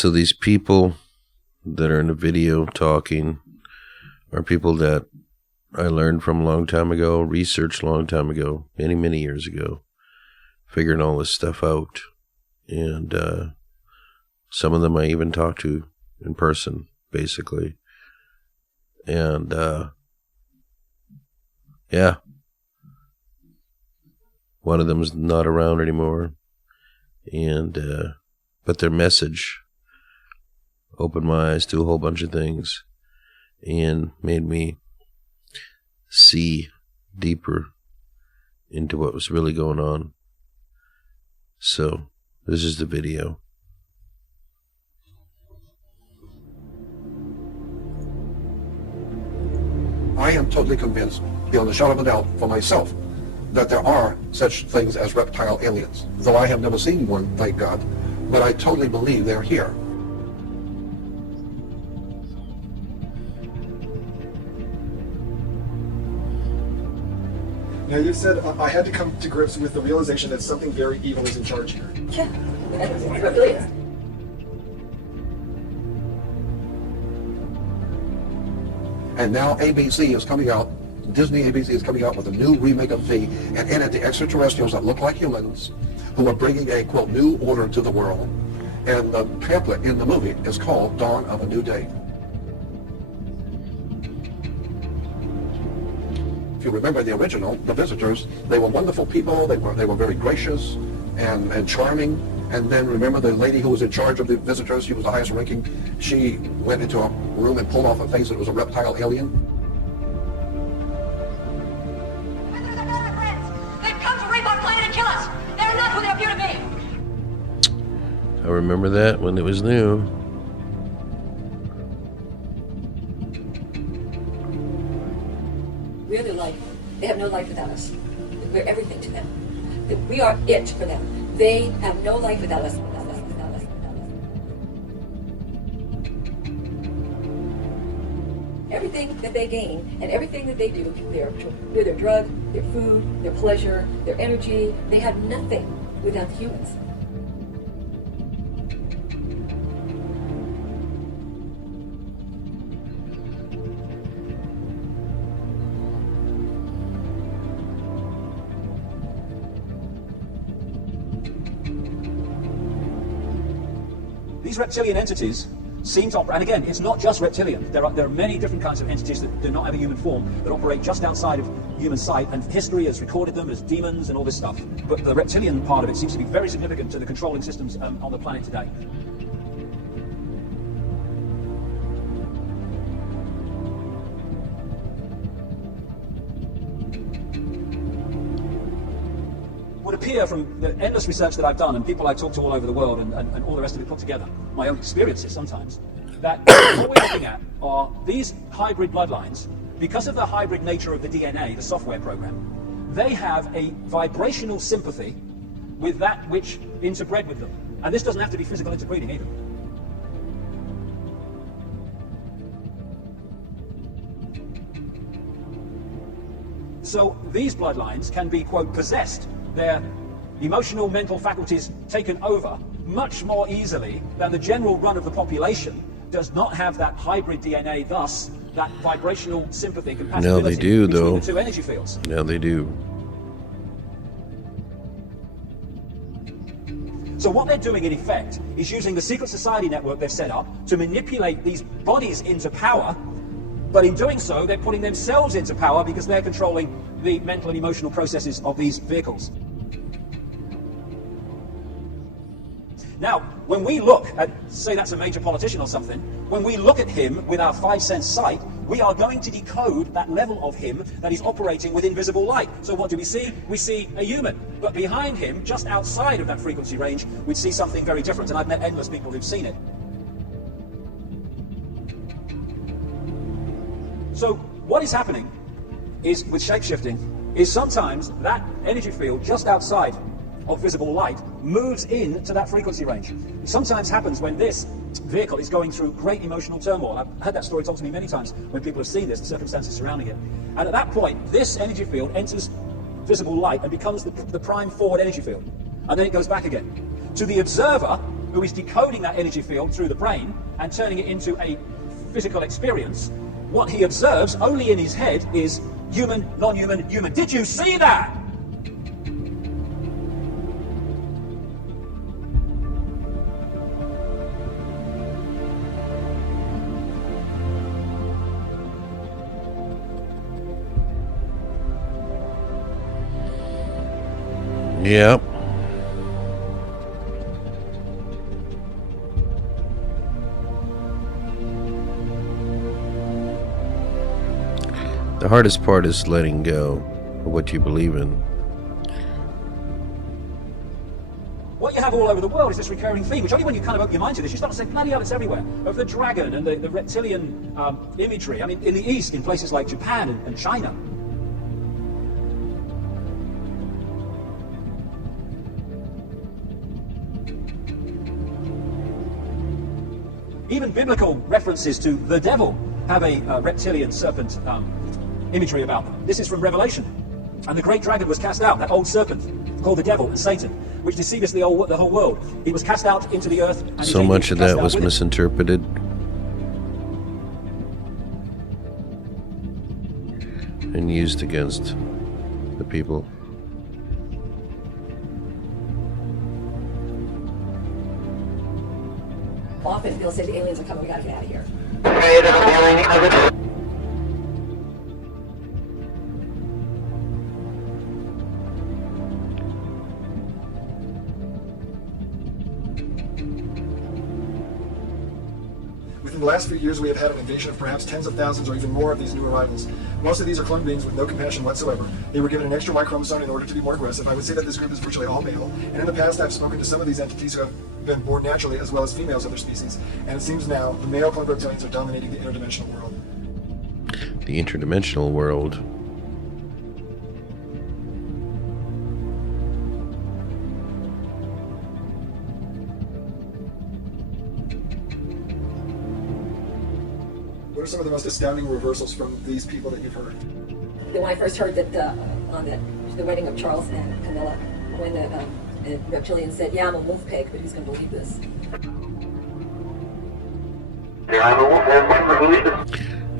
So these people that are in the video talking are people that I learned from a long time ago, researched a long time ago, many, many years ago, figuring all this stuff out. And some of them I even talked to in person, basically. And yeah, one of them's not around anymore. And but their message opened my eyes to a whole bunch of things and made me see deeper into what was really going on. So this is the video. I am totally convinced, beyond a shadow of a doubt, for myself, that there are such things as reptile aliens. Though I have never seen one, thank God, but I totally believe they're here. Now, you said I had to come to grips with the realization that something very evil is in charge here. Yeah, that's what it really is. And now ABC is coming out, Disney ABC is coming out with a new remake of V, and in it the extraterrestrials that look like humans, who are bringing a, quote, new order to the world. And the pamphlet in the movie is called Dawn of a New Day. If you remember the original, the visitors, they were wonderful people, they were very gracious and charming. And then remember the lady who was in charge of the visitors, she was the highest ranking, she went into a room and pulled off her face and it was a reptile alien. They're not friends. They've come to rape our planet and kill us. They're not who they appear to be. I remember that when it was new. We're their life. They have no life without us. We're everything to them. We are it for them. They have no life without us. Everything that they gain and everything that they do, we're their drug, their food, their pleasure, their energy. They have nothing without the humans. These reptilian entities seem to operate, and again, it's not just reptilian. There are many different kinds of entities that do not have a human form, that operate just outside of human sight, and history has recorded them as demons and all this stuff. But the reptilian part of it seems to be very significant to the controlling systems on the planet today. Would appear from the endless research that I've done and people I talk to all over the world and all the rest of it put together, my own experiences sometimes, that what we're looking at are these hybrid bloodlines. Because of the hybrid nature of the DNA, the software program, they have a vibrational sympathy with that which interbred with them. And this doesn't have to be physical interbreeding either. So these bloodlines can be, quote, possessed, their emotional, mental faculties taken over much more easily than the general run of the population does not have that hybrid DNA, thus that vibrational sympathy compatibility. Now they do, between though. the two energy fields. Now they do. So what they're doing in effect is using the secret society network they've set up to manipulate these bodies into power, but in doing so they're putting themselves into power because they're controlling the mental and emotional processes of these vehicles. Now, when we look at, say that's a major politician or something, when we look at him with our five-sense sight, we are going to decode that level of him that is operating with invisible light. So what do we see? We see a human. But behind him, just outside of that frequency range, we'd see something very different. And I've met endless people who've seen it. So what is happening is, with shapeshifting, is sometimes that energy field just outside of visible light moves into that frequency range. It sometimes happens when this vehicle is going through great emotional turmoil. I've had that story told to me many times when people have seen this, the circumstances surrounding it. And at that point, this energy field enters visible light and becomes the prime forward energy field. And then it goes back again. To the observer, who is decoding that energy field through the brain and turning it into a physical experience, what he observes only in his head is human, non-human, human. Did you see that? Yep. The hardest part is letting go of what you believe in. What you have all over the world is this recurring theme, which only when you kind of open your mind to this, you start to say, bloody hell, it's everywhere. Of the dragon and the reptilian imagery. I mean, in the East, in places like Japan and China. Even biblical references to the devil have a reptilian serpent imagery about them. This is from Revelation. And the great dragon was cast out, that old serpent called the devil and Satan, which deceiveth the whole world. He was cast out into the earth. And So much of that was misinterpreted. And used against the people. Often people say the aliens are coming, we gotta get out of here. Within the last few years, we have had an invasion of perhaps tens of thousands or even more of these new arrivals. Most of these are clone beings with no compassion whatsoever. They were given an extra Y chromosome in order to be more aggressive. I would say that this group is virtually all male. And in the past, I've spoken to some of these entities who have been born naturally, as well as females of their species. And it seems now the male clone reptilians are dominating the interdimensional world. The interdimensional world. What are some of the most astounding reversals from these people that you've heard? When I first heard that on the wedding of Charles and Camilla, when the reptilian said, yeah, I'm a wolf pig, but who's going to believe this?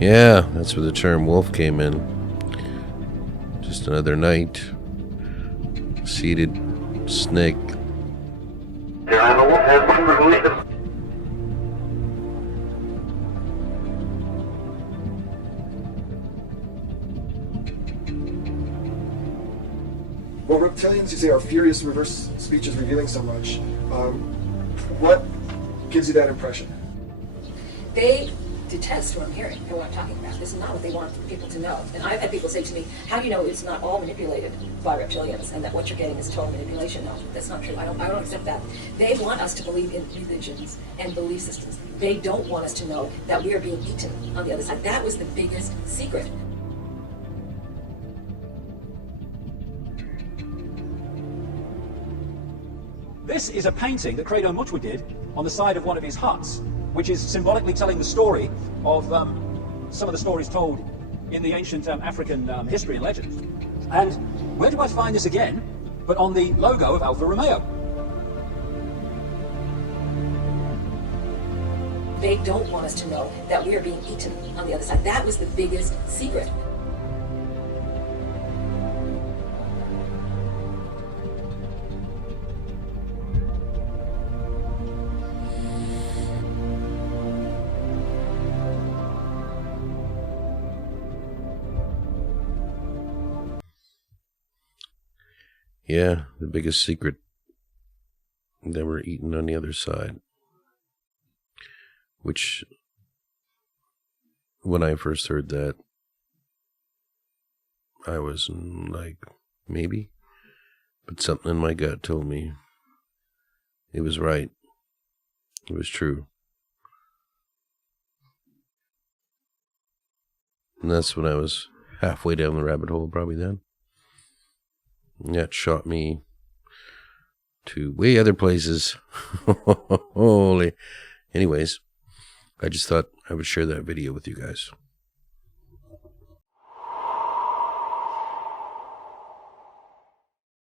Yeah, that's where the term wolf came in. Just another night. Seated snake. Well, reptilians, you say, are furious reverse speeches revealing so much. What gives you that impression? They detest what I'm hearing and what I'm talking about. This is not what they want people to know. And I've had people say to me, how do you know it's not all manipulated by reptilians and that what you're getting is total manipulation? No, that's not true. I don't accept that. They want us to believe in religions and belief systems. They don't want us to know that we are being eaten on the other side. That was the biggest secret. This is a painting that Credo Mutwa did on the side of one of his huts, which is symbolically telling the story of some of the stories told in the ancient African history and legends. And where do I find this again but on the logo of Alfa Romeo? They don't want us to know that we are being eaten on the other side. That was the biggest secret. Yeah, the biggest secret that we're eating on the other side. Which, when I first heard that, I was like, maybe. But something in my gut told me it was right. It was true. And that's when I was halfway down the rabbit hole, probably then. That shot me to way other places. Holy. Anyways, I just thought I would share that video with you guys.